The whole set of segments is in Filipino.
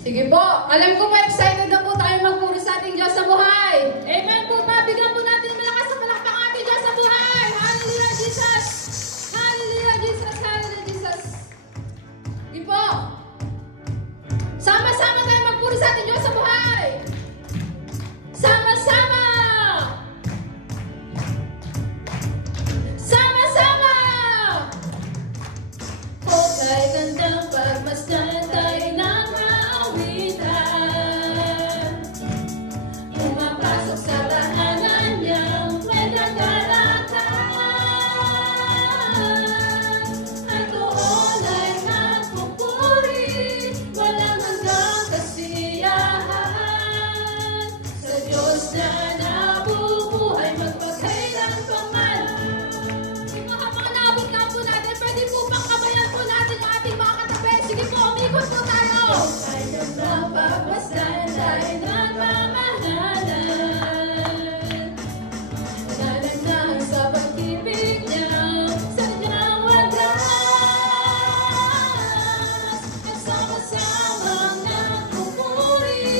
Sige po, alam ko pa excited na po tayo magpuri sa ating Diyos sa buhay. Amen po ba? Bigyan po natin malakas sa palakpak ating Diyos sa buhay. Hallelujah, Jesus! Hallelujah, Jesus! Hallelujah, Jesus! Sige po. Sama-sama tayo magpuri sa ating Diyos sa buhay. Sama-sama! Sama-sama! O kay gandang pagmasdan tayo ng maawitan. Pumapasok sa tahanan niyang may nagalakan. At doon ay nagpupuri, walang hanggang kasiyahan. Sa Diyos na nabubuhay, magpagkailan pa man. Habang naabot na po natin, pwede po pang kabayan po natin ang ating mga katabi. Sige po, umikot po tayo. Ay gandang pagmasdan tayo nagmamahalan. Nalandahan sa pag-ibig niya, sadyang wagas. At sama-samang nagpupuri,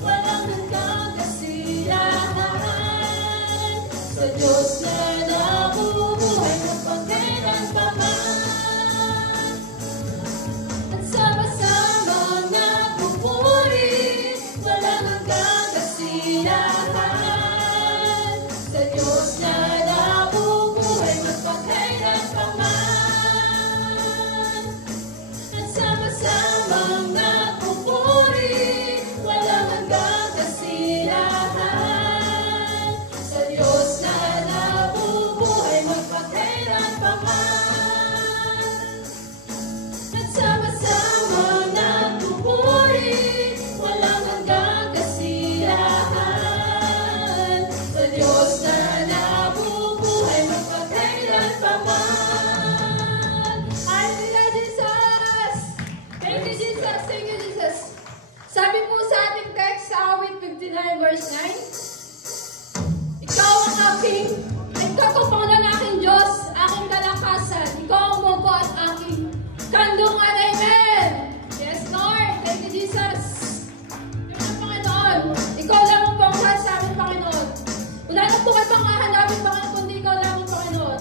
walang hanggang kasiyahan. Sa Diyos na nabubuhay kapag kailan pa man. At sama-samang nagpupuri, walang hanggang kasiyahan. Sa Diyos na nabubuhay magpakailan pa man. At sama-samang nagpupuri, walang hanggang kasiyahan. Sa Diyos na nabubuhay magpakailan pa man. At sama-samang nagpupuri, walang hanggang kasiyahan. Sa Diyos na nabubuhay magpakailan pa man. Hallelujah, Jesus! Thank you, Jesus! Thank you, Jesus! Sabi po sa ating text sa awit 59 verse 9, Ikaw ang aking, ikaw ang Panginoon aking Diyos, aking kalakasan. Ikaw ang mugo at aking kandungan. Amen! Yes, Lord! Thank you, Jesus! Yung ang Panginoon, ikaw lamang po ang lahat sa amin, Panginoon. Wala na po kayo pang hahanapin, Panginoon, kundi ikaw lamang, Panginoon.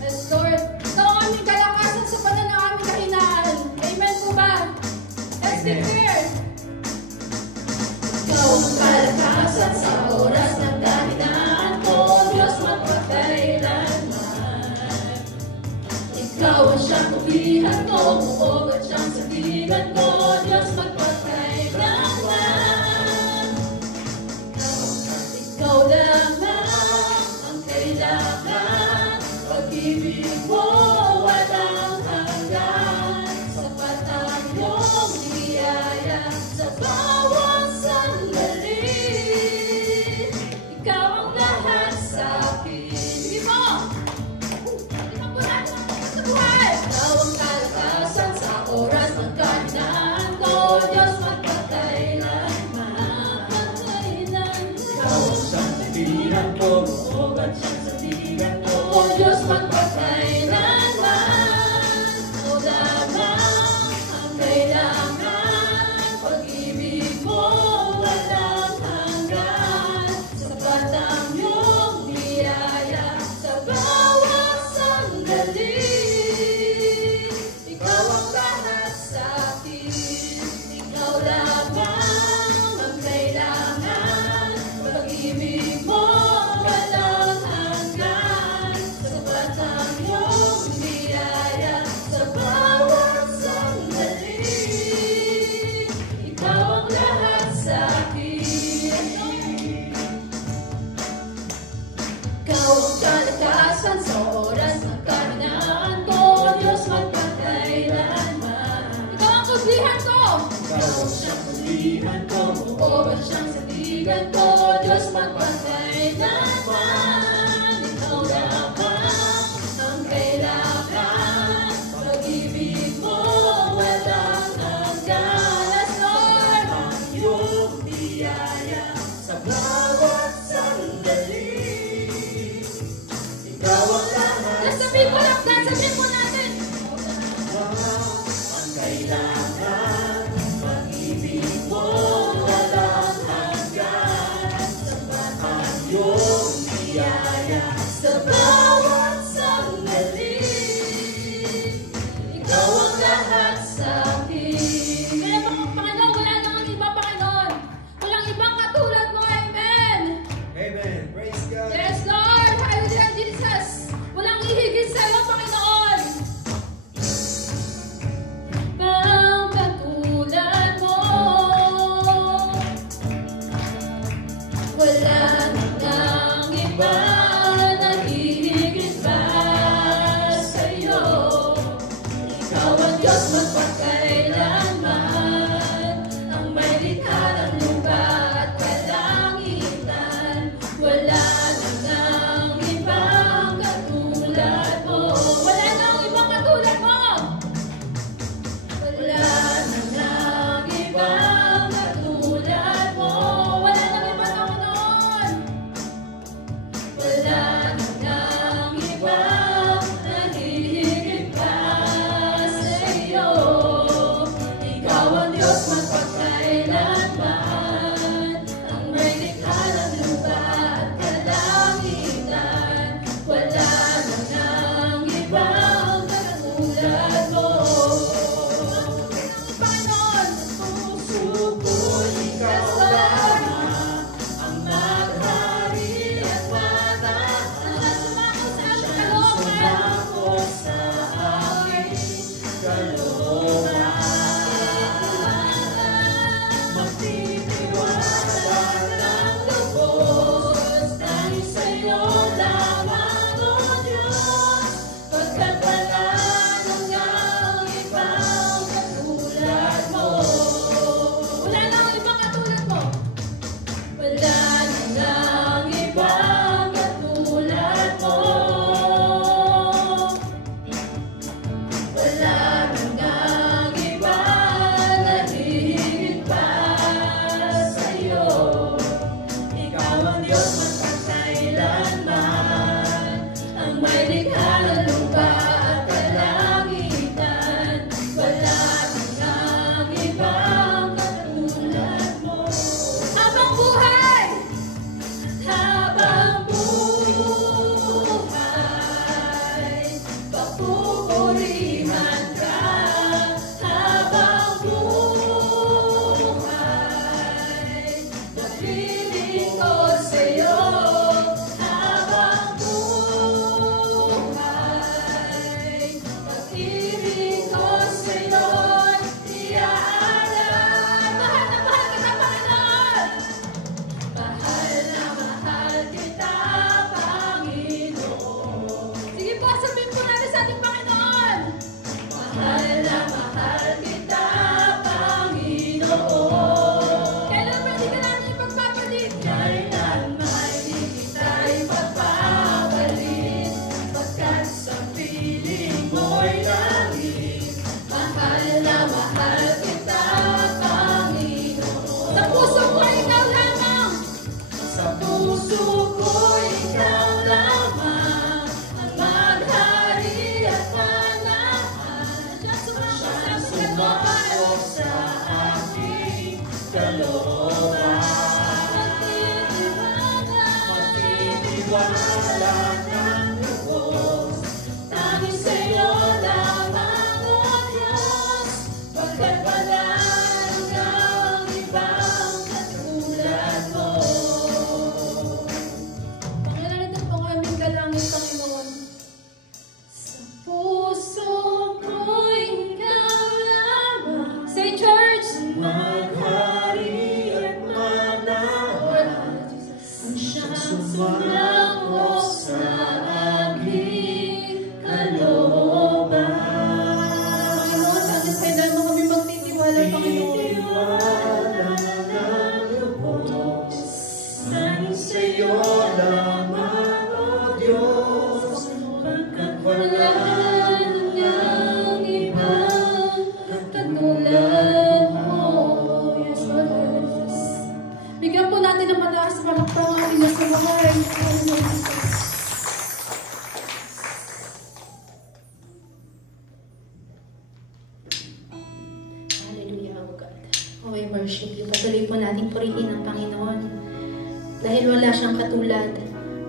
Yes, Lord. Ikaw ang aming kalakasan sa panan ng aming kahinaan. Amen po ba? Let's declare. Ikaw ang kalakasan sa oras ng kahinaan ko, Diyos magpakailanman. Ikaw ang siyang kubihan ko, buog at siyang sandigan ko, Diyos magpakailanman. Ikaw lamang ang kailangan, pag-ibig mo walang hanggan. Sapat ang iyong biyaya sa bawat sandali. Ikaw ang lahat sa akin. Sige mo! Ikaw po natin sa buhay. Ikaw ang kalakasan sa oras ng kahinaan ko, Diyos magpakailanman. Ikaw ang siyang sandigan ko, buog at siyang sandigan ko, O Diyos magpakailanman. O lamang ang kailangan, pag-ibig mo walang hanggan. Sapat ang iyong biyaya sa bawat sandali. Ikaw ang lahat sa akin. Ikaw lamang ang kailangan, pag-ibig mo walang hanggan. Sapat ang iyong biyaya sa bawat sandali. Ikaw ang lahat sa akin. Ikaw ang kalakasan sa oras ng kahinaan ko, Diyos magpakailanman. Ikaw ang kublihan ko. ikaw ang siyang kubihan ko, Buog at siyang sandigan ko, Diyos magpakailanman. Ikaw lamang ang kailangan, pag-ibig mo walang hanggan. Yes, Lord! ang iyong biyaya sa bawat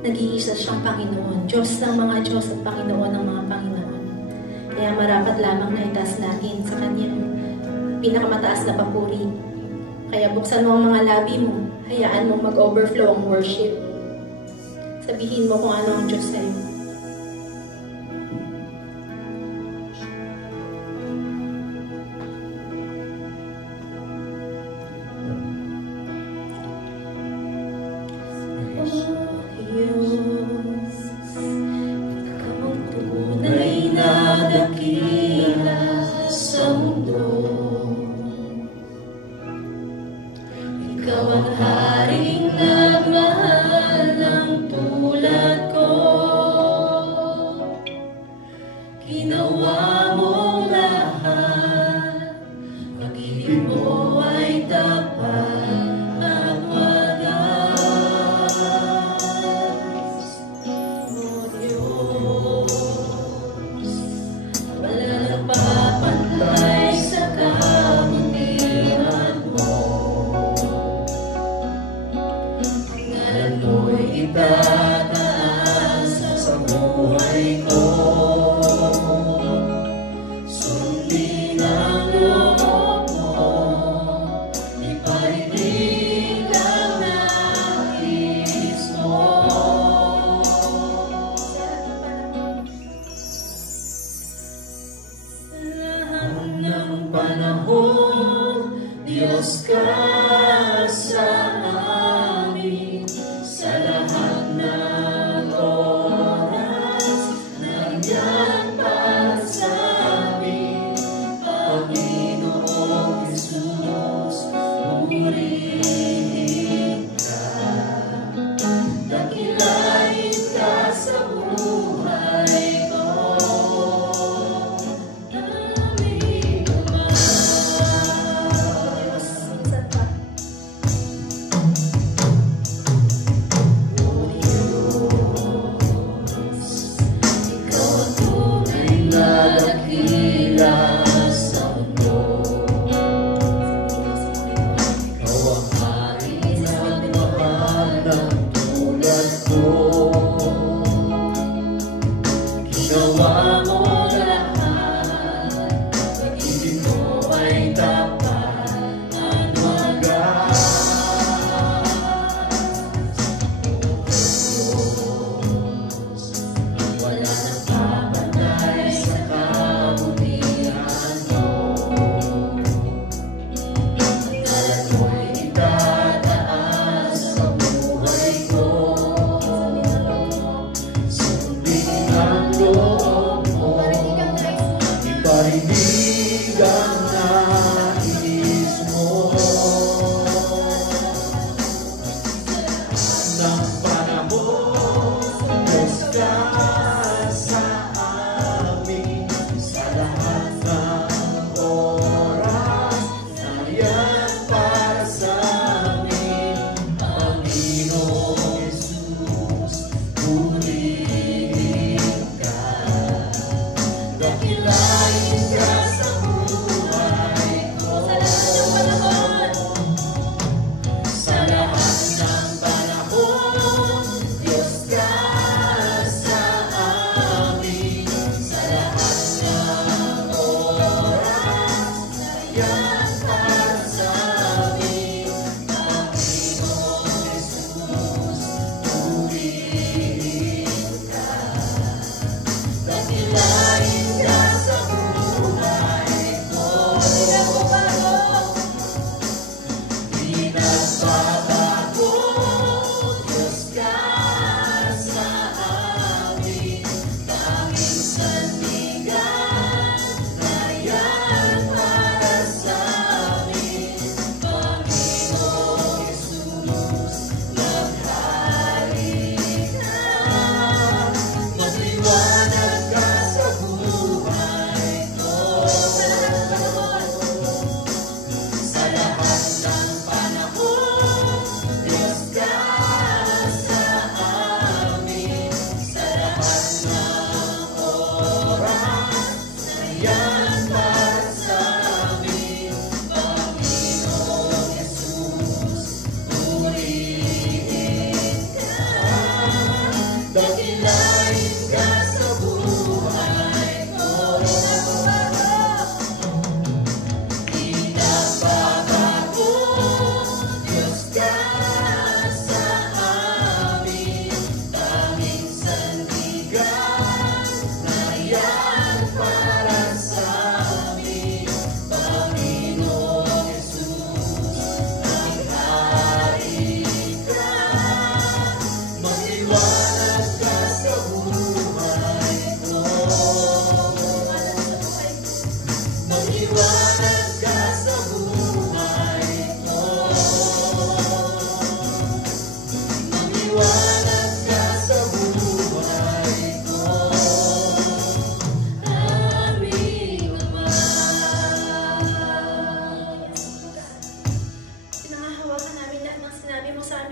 Nag-iisa siyang Panginoon, Diyos ng mga Diyos at Panginoon ng mga Panginoon. Kaya marapat lamang na itaas natin sa Kanyang pinakamataas na papuri. Kaya buksan mo ang mga labi mo, hayaan mo mag-overflow ang worship. Sabihin mo kung ano ang Diyos sa'yo.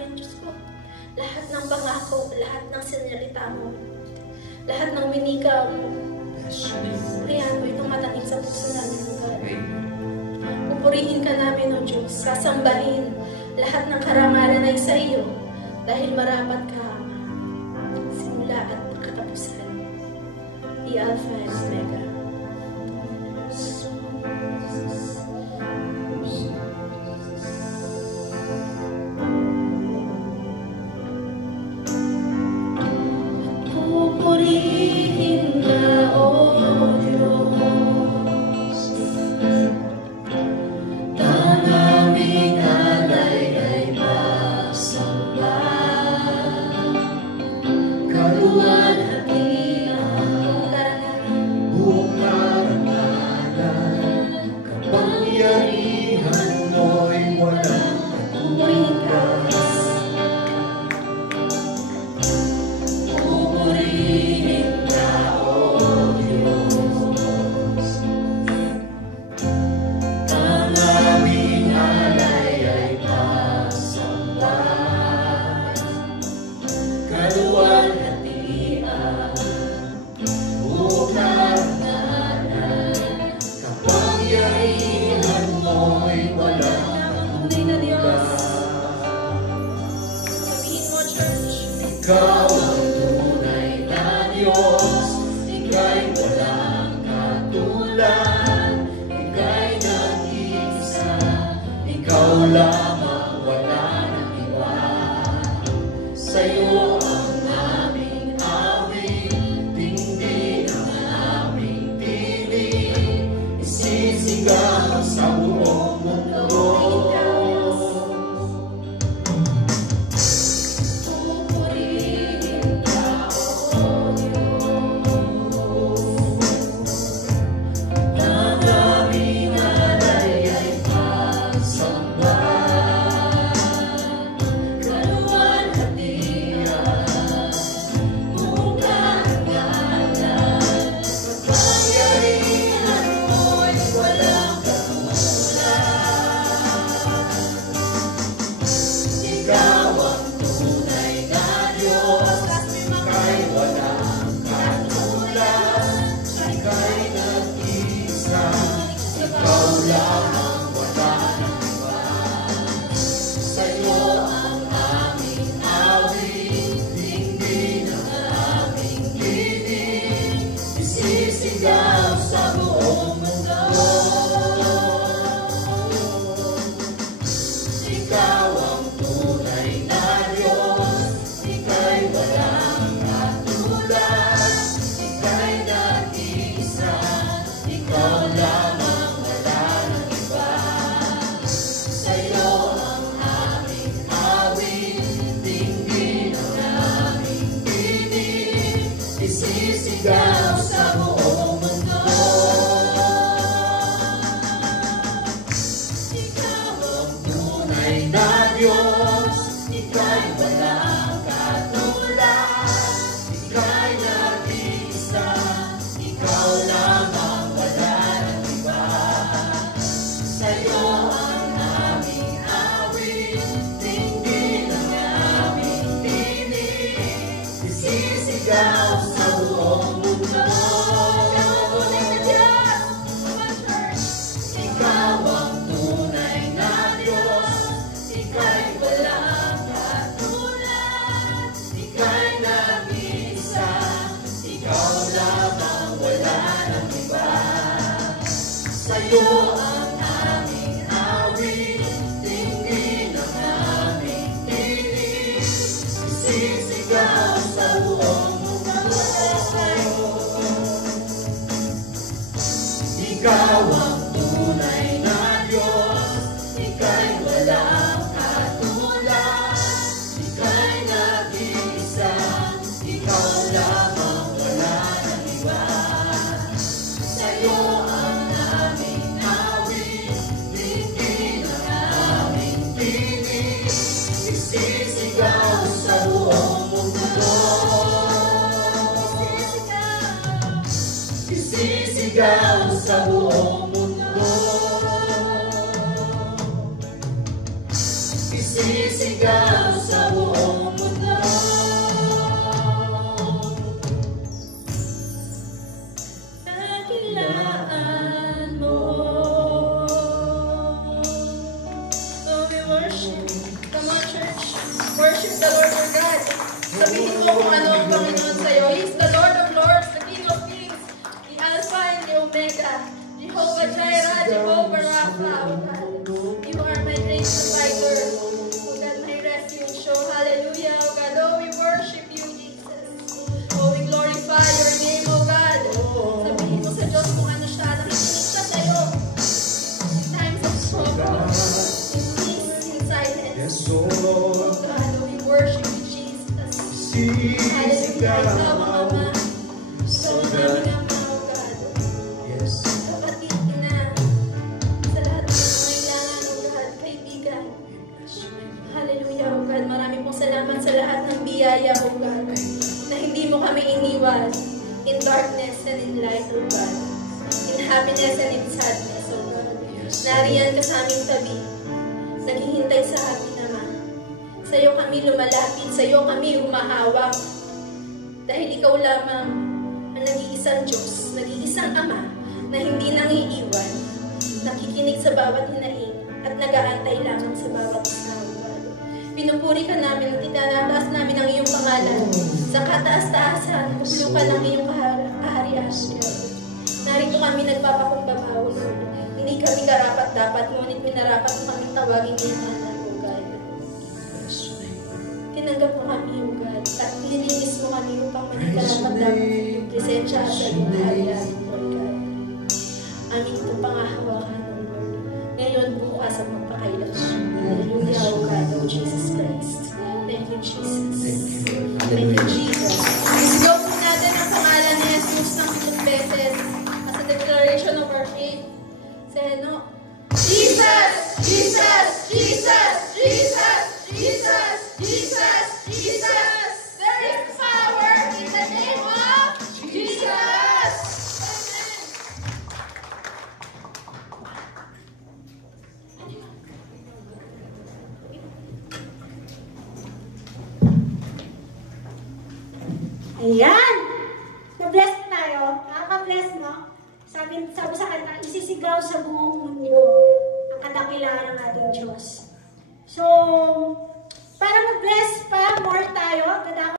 akin, Diyos ko. Lahat ng pangako, lahat ng sinalita mo, lahat ng winika mo, hayaan mo itong matating sa puso namin, O God. Pupurihin ka namin, O Diyos. Sasambahin lahat ng karangalan ay sa iyo dahil marapat ka, Ama. Simula at katapusan. The Alpha and Omega. Pupurihin ka, O Diyos. Tanaming alay ay pasamba. Kaluwalhatian, buong karangalan, kapangyarihan mo'y walang pupurihin ka. pupurihin ka, O Diyos. Ang aming alay ay pasamba. Kaluwalhatian, buong karangalan, kapangyarihan mo'y walang Tunay na Diyos. Sabihin mo, church. Ikaw ang tunay na Diyos, Ika'y walang katulad, Ika'y nag-iisa, Ikaw lamang, wala nang iba. Sa'yo ang aming awit, dinggin ang aming tinig, isisigaw sa buong mundo. Pupurihin ka, O Diyos. Ang aming alay ay pagsamba. Kaluwalhatian, buong karangalan, kapangyarihan mo'y walang katulad. Ikaw ang tunay na Diyos, Ika'y walang katulad, Ika'y nag-iisa, Ikaw lamang, wala nang iba. Sa'yo ang aming awit, dinggin ang aming tinig, isisigaw sa buong mundo. Ikaw ang tunay na Diyos, Ika'y walang katulad, Ika'y nag-iisa, Ikaw lamang, wala nang iba. Sa'yo ang aming awit, dinggin ang aming tinig, isisigaw sa buong mundo. Ikaw ang tunay na Diyos, Ika'y walang katulad, Ika'y nag-iisa, Ikaw lamang, wala nang iba. Sa'yo ang aming awit, dinggin ang aming tinig, isisigaw sa buong mundo. Tunay na Diyos. Come on, church. Ikaw ang tunay na Diyos, Ika'y walang katulad, Ika'y nag-iisa, Ikaw lamang, wala nang iba. Sa'yo ang aming awit, dinggin ang aming tinig, isisigaw sa buong mundo. Ikaw ang tunay na Diyos, Ika'y walang katulad, Ika'y nag-iisa, Ikaw lamang, wala nang iba. Sa'yo ang aming awit, dinggin ang aming tinig, isisigaw sa buong mundo. Isisigaw sa buong mundo. Isisigaw Sumisigaw sa buong mundo. Dakilaan mo. Oh, we worship. Come on, church. Worship the Lord your God. Sabihin mo kung ano ang Panginoon sa'yo. He is the Lord of Lords, the King of Kings, the Alpha and the Omega, Jehovah Jireh, Jehovah Rapha, O God. You are my great provider, O God, my refuge. So hallelujah, O God. Oh, we worship you, Jesus. Oh, we glorify your name, O God. Sabihin mo sa Diyos kung ano siya. Nakikinig siya sa'yo. In times of struggle, in peace, in silence. O God, oh, we worship you, Jesus. Hallelujah, ikaw ang Ama. Ikaw ang aming Ama, O God. Kapatid, ina, sa lahat ng kailangan, O God, kaibigan. Hallelujah, O God. Marami pong salamat sa lahat ng biyaya, O God, na hindi mo kami iniwan in darkness and in light, O God. In happiness and in sadness, O God. Nariyan ka sa aming tabi. Naghihintay sa amin, Ama. Sa'yo kami lumalapit, sa'yo kami humahawak. Dahil ikaw lamang ang nag-iisang Diyos, nag-iisang Ama, na hindi nangiiwan, nakikinig sa bawat hinaing, at nag-aantay lamang sa bawat isa. Pinupuri ka namin at itinataas namin ang iyong pangalan. Sa kataas-taasan, tulukan ang iyong kaharian. Narito kami nagpapakumbaba, O Lord. Hindi kami karapat-dapat, ngunit minarapat mo kami tawagin niya anak, O God. Tinanggap mo kami, O God, at nilinis mo kami upang maging karapat-dapat yung presensya sa iyong kaharian, O God. Aming itong pangahawakan, O Lord. Ngayon, bukas at magpakailan. Hallelujah, O God, O Jesus Christ. Thank you, Jesus. Thank you, Jesus. Isigaw po natin ang pangalan ni Jesus ng 3 beses as a declaration of our faith. Say, no? Jesus! Jesus! Jesus! Jesus! Jesus! Jesus! Jesus! There is power in the name of Jesus! Ayan! Na-bless tayo. Nakaka-bless, no? Sabi sa kanta, isisigaw sa buong mundo ang kadakilaan ng ating Diyos. So, para mag-bless